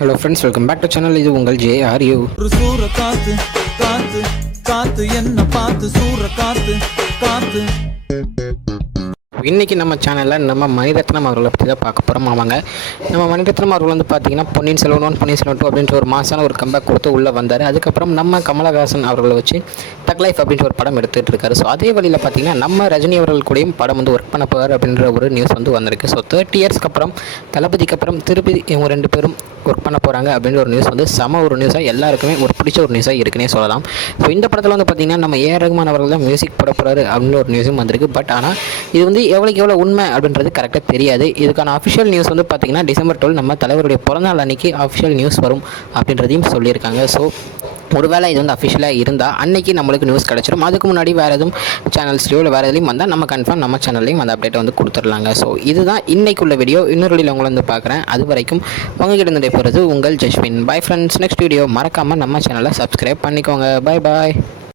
Hello friends, welcome back to channel. இது உங்கள் JRU. ஒரு சூற காத்து காத்து காத்து என்ன பார்த்து சூற காத்து காத்து. இன்றைக்கி நம்ம சேனலில் நம்ம மணிரத்னம் அவர்களை பற்றி தான் பார்க்க போகிறோம். ஆமாங்க, நம்ம மணிரத்னம் அவர்கள் வந்து பார்த்திங்கன்னா பொன்னியின் செல்வன் 1, பொன்னியின் செல்வன் 2 அப்படின்ற ஒரு மாசான ஒரு கம்பேக் கொடுத்து உள்ளே வந்தார். அதுக்கப்புறம் நம்ம கமலஹாசன் அவர்களை வச்சு தக் லைஃப் அப்படின்ற ஒரு படம் எடுத்துகிட்டு இருக்காரு. ஸோ அதே வழியில் பார்த்திங்கன்னா நம்ம ரஜினி அவர்கள் கூடயும் படம் வந்து ஒர்க் பண்ண போகிறார் அப்படின்ற ஒரு நியூஸ் வந்து வந்திருக்கு. ஸோ 30 இயர்ஸ்க்கு அப்புறம் தளபதிக்கு அப்புறம் திருப்பி இவங்க 2 பேரும் ஒர்க் பண்ண போகிறாங்க அப்படின்ற ஒரு நியூஸ் வந்து செம ஒரு நியூஸாக எல்லாருக்குமே ஒரு பிடிச்ச ஒரு நியூஸாக இருக்குன்னே சொல்லலாம். ஸோ இந்த படத்தில் வந்து பார்த்திங்கன்னா நம்ம A.R. ரஹ்மான் அவர்கள் தான் மியூசிக் போட போகிறாரு அப்படின்ற ஒரு நியூஸும் வந்திருக்கு. பட் ஆனால் இது வந்து எவ்வளோ உண்மை அப்படின்றது கரெக்டாக தெரியாது. இதுக்கான அஃபிஷியல் நியூஸ் வந்து பார்த்திங்கன்னா டிசம்பர் 12 நம்ம தலைவருடைய பிறந்தநாள் அன்றைக்கி அஃபிஷியல் நியூஸ் வரும் அப்படின்றதையும் சொல்லியிருக்காங்க. ஸோ ஒருவேளை இது வந்து அஃபிஷியலாக இருந்தால் அன்றைக்கி நம்மளுக்கு நியூஸ் கிடச்சிடும். அதுக்கு முன்னாடி வேறு எதுவும் சேனல்ஸ்லையோ இல்லை வேறு எதுலையும் வந்தால் நம்ம கன்ஃபார்ம் நம்ம சேனல்லையும் அந்த அப்டேட்டை வந்து கொடுத்துடலாங்க. ஸோ இதுதான் இன்றைக்குள்ள வீடியோ. இன்னொரு வீடியோவில் உங்களை வந்து பார்க்குறேன். அது வரைக்கும் உங்ககிட்ட இருந்து போகிறது உங்கள் Jaswin. Bye friends. Next video மறக்காமல் நம்ம சேனலை சப்ஸ்கிரைப் பண்ணிக்கோங்க. Bye bye.